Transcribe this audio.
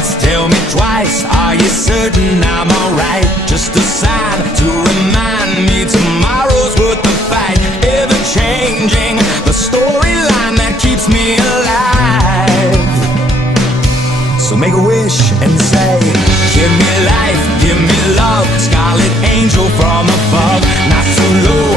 once, tell me twice. Are you certain I'm alright? Just a sign to remind me tomorrow's worth the fight. Ever changing, the storyline that keeps me alive. So make a wish and say, give me life, give me love, scarlet angel from above. Not too low,